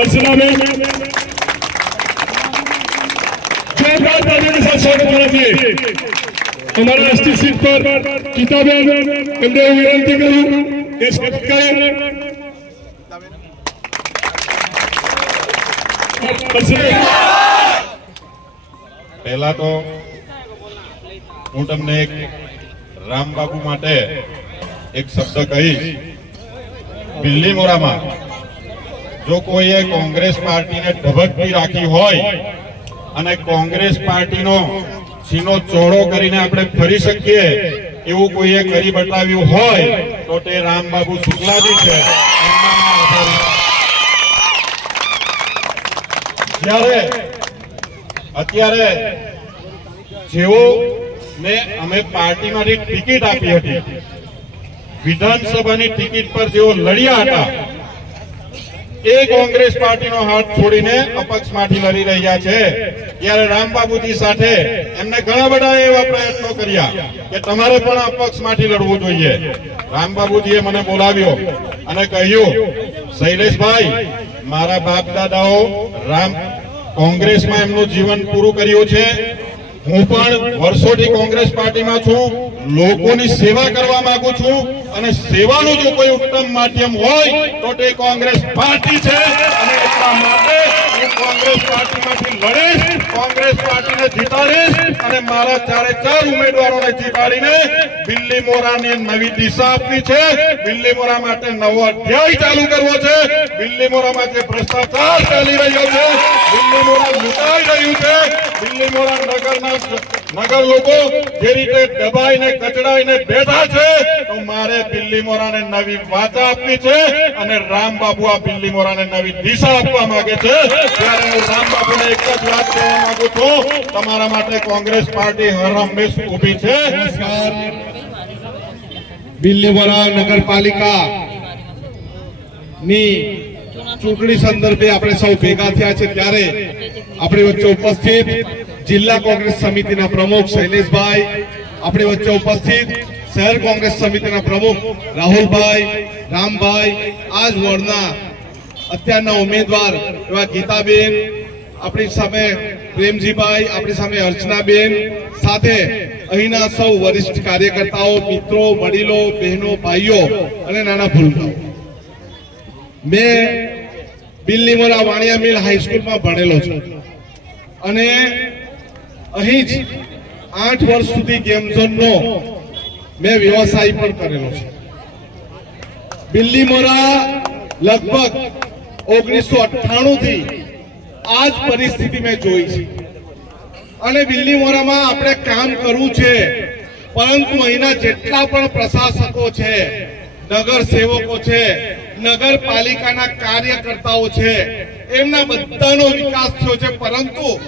અર્ચનાબેન જોરદાર તાળીઓની સાથે સ્વાગત કરે છે અમારા એસટી સીટ પર ગીતાબેન એમને હું વિનંતી કરું કે સ્વાગત કરે અર્ચનાબેન પહેલા તો હું તમને એક રામબાબુ માટે એક શબ્દ કહીશ બિલ્લીમોરામાં જો કોઈએ કોંગ્રેસ પાર્ટીને ધબકતી રાખી હોય અને કોંગ્રેસ પાર્ટીનો સીનો ચોળો કરીને આપણે ફરી શકીએ, એવું કોઈએ કરી બતાવ્યું હોય, તો તે રામબાબુ શુક્લાજી છે. જ્યારે, અત્યારે જેઓ ને અમે પાર્ટીમાંથી ટિકિટ આપી હતી, વિધાનસભાની ટિકિટ પર જેઓ લડ્યા હતા એ કોંગ્રેસ પાર્ટીનો હાથ છોડીને અપક્ષમાંથી લડી રહ્યા છે. ત્યારે રામબાબુજી સાથે એમને ઘણા બધા એવા પ્રયત્નો કર્યા કે તમારે પણ અપક્ષમાંથી લડવું જોઈએ. રામબાબુજીએ મને બોલાવ્યો અને કહ્યું, શૈલેષભાઈ, મારા બાપ દાદાઓ રામ કોંગ્રેસમાં એમનું જીવન પૂરું કર્યું છે. હું પણ વર્ષોથી કોંગ્રેસ પાર્ટીમાં છું. લોકોની સેવા કરવા માંગુ છું અને સેવાનું જો કોઈ ઉત્તમ માધ્યમ હોય તો તે કોંગ્રેસ પાર્ટી છે. અને એટલા માટે હું કોંગ્રેસ પાર્ટીમાંથી લડીશ, કોંગ્રેસ પાર્ટીને જીતાડીશ અને મારા ચારે ચાર ઉમેદવારોને જીતાડીને દિલ્હી મોરાને નવી દિશા આપવી છે. દિલ્હી મોરા માટે નવો અધ્યાય ચાલુ કરવો છે. દિલ્હી મોરામાં જે ભ્રષ્ટાચાર ચાલી રહ્યો છે દિલ્હી મોરા લૂંટાઈ રહ્યું છે. બિલ્લી મોરા નગરના નગર લોકો જે રીતે દબાઈને, કચડાઈને બેઠા છે, તો મારે બિલ્લી મોરાને નવી વાચા આપવી છે અને રામબાબુ આ બિલ્લી મોરાને નવી દિશા આપવા માંગે છે. ત્યારે હું રામબાબુને એક જ વાત કહેવા માંગુ છું, તમારા માટે કોંગ્રેસ પાર્ટી હર હંમેશ ઊભી છે. બિલ્લીવરા નગરપાલિકા ની ચૂંટણી સંદર્ભે આપણે સૌ ભેગા થયા છે ત્યારે આપણી વચ્ચે ઉપસ્થિત જિલ્લા કોંગ્રેસ સમિતિના પ્રમુખ શૈલેષભાઈ, આપણી વચ્ચે ઉપસ્થિત શહેર કોંગ્રેસ સમિતિના પ્રમુખ રાહુલભાઈ, રામભાઈ આ જ વોર્ડના અત્યારના ઉમેદવાર એવા ગીતાબેન, આપણી સામે પ્રેમજીભાઈ, આપણી સામે અર્ચનાબેન, સાથે અહીંના સૌ વરિષ્ઠ કાર્યકર્તાઓ, મિત્રો, વડીલો, બહેનો, ભાઈઓ અને નાના ભૂલકાઓ. મેં બિલ્લીમોરા વાણિયા મિલ હાઈસ્કૂલમાં ભણેલો છું. અને અહીં જ આઠ વર્ષ સુધી ગેમ ઝોનનો મેં વ્યવસાય પણ કરેલો છે. બિલ્લીમોરા લગભગ ઓગણીસો અઠ્ઠાણું થી આ જ પરિસ્થિતિ મેં જોઈ છે. અને બિલ્લીમોરામાં આપણે કામ કરવું છે, પરંતુ અહીંના જેટલા પણ પ્રશાસકો છે નગર સેવકો છે નગરપાલિકાના કાર્યકર્તાઓ છે, એમના બધાનો વિકાસ થયો છે, પરંતુ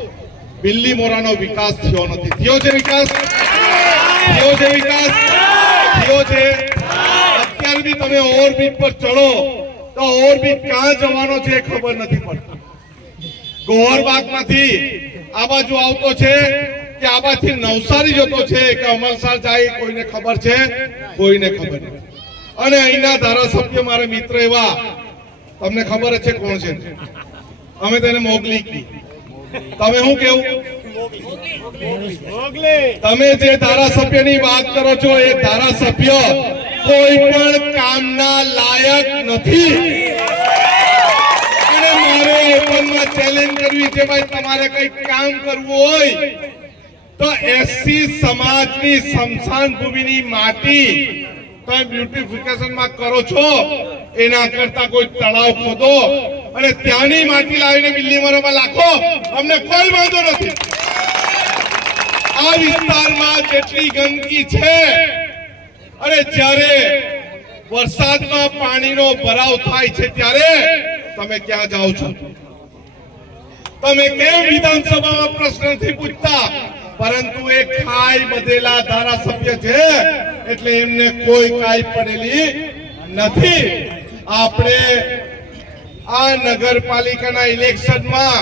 બિલ્લી મોરાનો વિકાસ થયો નથી. થયો છે વિકાસ? થયો છે વિકાસ? થયો છે. અત્યારે બી તમે ઓવરબ્રિજ પર ચડો, તો ઓવરબ્રિજ ક્યાં જવાનો છે ખબર નથી પડતી. ગોહરબાગમાંથી આ બાજુ આવતો છે કે આ બાજુ નવસારી જતો છે કે અમલસાર જાય કોઈને ખબર છે? કોઈને ખબર નથી. અને અહીંના ધારાસભ્ય મારા મિત્ર એવા, તમને ખબર છે કોણ છે? અમે તેને મોકલી કી તમે શું કેવું? તમે જે ધારાસભ્યની વાત કરો છો, એ ધારાસભ્ય કોઈ પણ કામના લાયક નથી. અને મારે ઓપનમાં ચેલેન્જ કરવી છે, ભાઈ, તમારે કઈ કામ કરવું હોય, તો એસસી સમાજની સ્મશાન માટી તમે બ્યુટીફિકેશનમાં કરો છો, એના કરતા કોઈ તળાવ ખોદો અને ત્યાંની માટી લાવીને બિલ્લીમોરામાં લાખો, અમને કોઈ વાંધો નથી. આ વિસ્તારમાં જેટલી ગંદકી છે, અને જ્યારે વરસાદમાં પાણીનો ભરાવ થાય છે ત્યારે તમે ક્યાં જાઓ છો? તમે કેમ વિધાનસભામાં પ્રશ્ન નથી પૂછતા? પરંતુ એ ખાઈ બધેલા ધારાસભ્ય છે, એટલે એમને કોઈ કાઈ પડેલી નથી. આપણે આ નગરપાલિકાના ઇલેક્શનમાં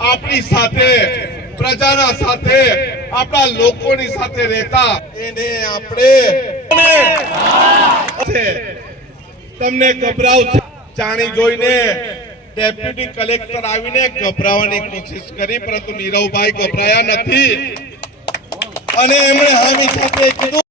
આપણી સાથે, પ્રજાના સાથે, આપણા લોકોની સાથે રહેતા. એને આપણે તમને ગભરાવ જાણી જોઈને ડેપ્યુટી કલેક્ટર આવીને ગભરાવાની કોશિશ કરી, પરંતુ નીરવભાઈ ગભરાયા નથી. અને એમણે હામી સાથે કીધું